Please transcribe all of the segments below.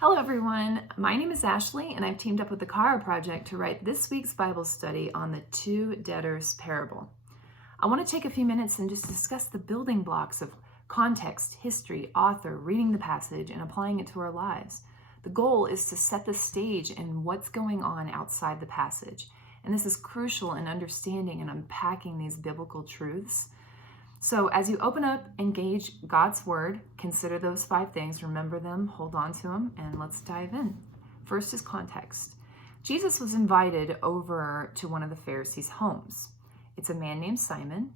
Hello everyone, my name is Ashley and I've teamed up with the Chara Project to write this week's Bible study on the Two Debtors parable. I want to take a few minutes and just discuss the building blocks of context, history, author, reading the passage, and applying it to our lives. The goal is to set the stage in what's going on outside the passage, and this is crucial in understanding and unpacking these biblical truths. So as you open up, engage God's word, consider those 5 things, remember them, hold on to them, and let's dive in. First is context. Jesus was invited over to one of the Pharisees' homes. It's a man named Simon.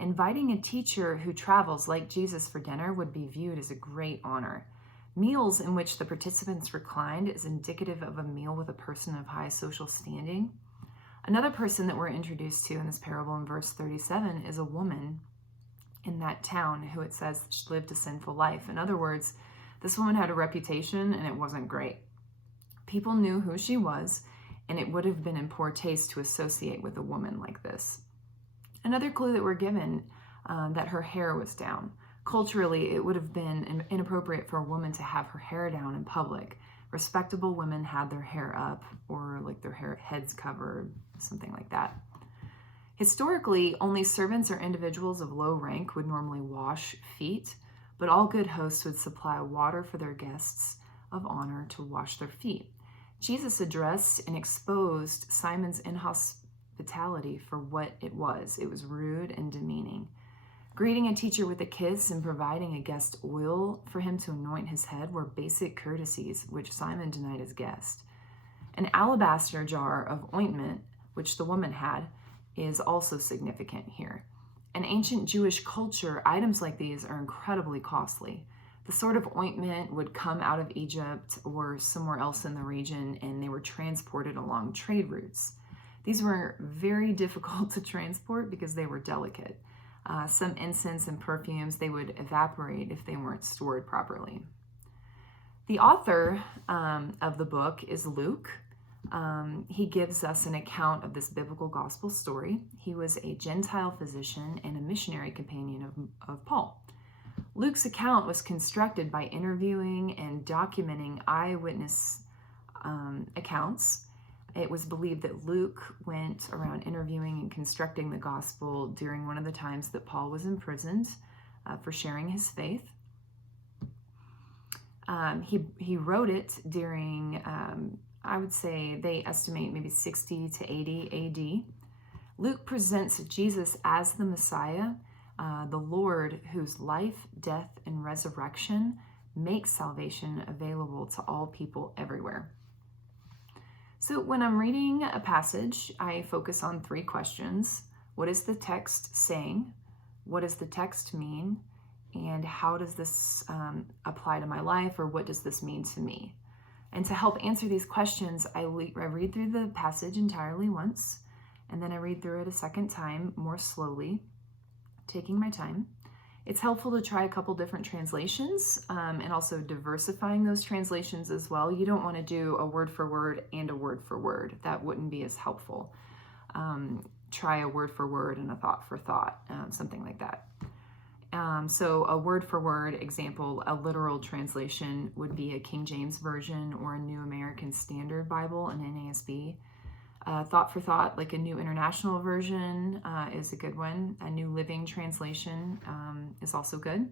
Inviting a teacher who travels like Jesus for dinner would be viewed as a great honor. Meals in which the participants reclined is indicative of a meal with a person of high social standing. Another person that we're introduced to in this parable in verse 37 is a woman in that town who it says lived a sinful life. In other words, this woman had a reputation and it wasn't great. People knew who she was, and it would have been in poor taste to associate with a woman like this. Another clue that we're given that her hair was down. Culturally, it would have been inappropriate for a woman to have her hair down in public. Respectable women had their hair up or like their heads covered, something like that. Historically, only servants or individuals of low rank would normally wash feet, but all good hosts would supply water for their guests of honor to wash their feet. Jesus addressed and exposed Simon's inhospitality for what it was. It was rude and demeaning. Greeting a teacher with a kiss and providing a guest oil for him to anoint his head were basic courtesies, which Simon denied his guest. An alabaster jar of ointment, which the woman had, is also significant here. In ancient Jewish culture, items like these are incredibly costly. The sort of ointment would come out of Egypt or somewhere else in the region, and they were transported along trade routes. These were very difficult to transport because they were delicate. Some incense and perfumes, they would evaporate if they weren't stored properly. The author of the book is Luke. He gives us an account of this biblical gospel story. He was a Gentile physician and a missionary companion of Paul. Luke's account was constructed by interviewing and documenting eyewitness accounts. It was believed that Luke went around interviewing and constructing the gospel during one of the times that Paul was imprisoned for sharing his faith. He wrote it during, I would say they estimate maybe 60 to 80 AD. Luke presents Jesus as the Messiah, the Lord whose life, death, and resurrection makes salvation available to all people everywhere. So when I'm reading a passage, I focus on 3 questions. What is the text saying? What does the text mean? And how does this apply to my life, or what does this mean to me? And to help answer these questions, I read through the passage entirely once, and then I read through it a second time more slowly, taking my time. It's helpful to try a couple different translations and also diversifying those translations as well. You don't want to do a word for word and a word for word. That wouldn't be as helpful. Try a word for word and a thought for thought, something like that. So a word for word example, a literal translation would be a King James Version or a New American Standard Bible, an NASB. Thought for thought, like a New International Version is a good one. A New Living Translation is also good.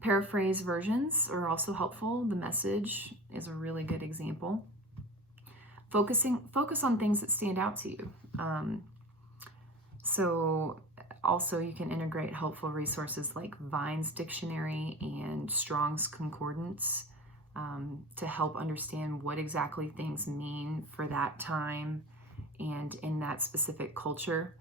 Paraphrase versions are also helpful. The Message is a really good example. Focus on things that stand out to you. So also you can integrate helpful resources like Vine's Dictionary and Strong's Concordance to help understand what exactly things mean for that time and in that specific culture.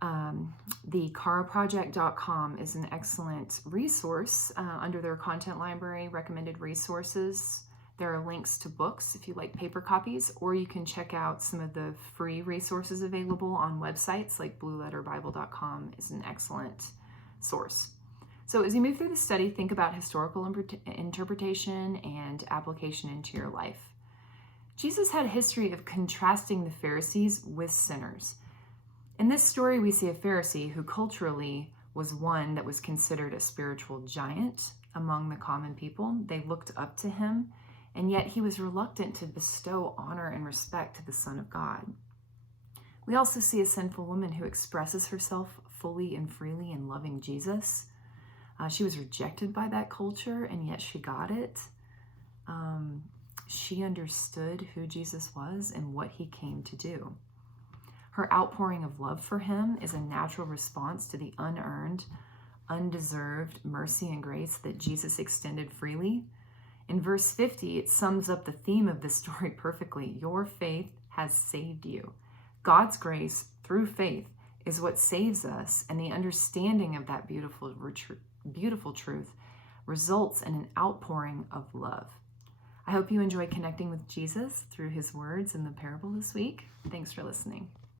The CharaProject.com is an excellent resource under their content library, recommended resources. There are links to books if you like paper copies, or you can check out some of the free resources available on websites like BlueLetterBible.com is an excellent source. So as you move through the study, think about historical interpretation and application into your life. Jesus had a history of contrasting the Pharisees with sinners. In this story, we see a Pharisee who culturally was one that was considered a spiritual giant among the common people. They looked up to him, and yet he was reluctant to bestow honor and respect to the Son of God. We also see a sinful woman who expresses herself fully and freely in loving Jesus. She was rejected by that culture, and yet she got it. She understood who Jesus was and what he came to do. Her outpouring of love for him is a natural response to the unearned, undeserved mercy and grace that Jesus extended freely. In verse 50, it sums up the theme of this story perfectly. Your faith has saved you. God's grace through faith is what saves us, and the understanding of that beautiful truth results in an outpouring of love. I hope you enjoy connecting with Jesus through his words in the parable this week. Thanks for listening.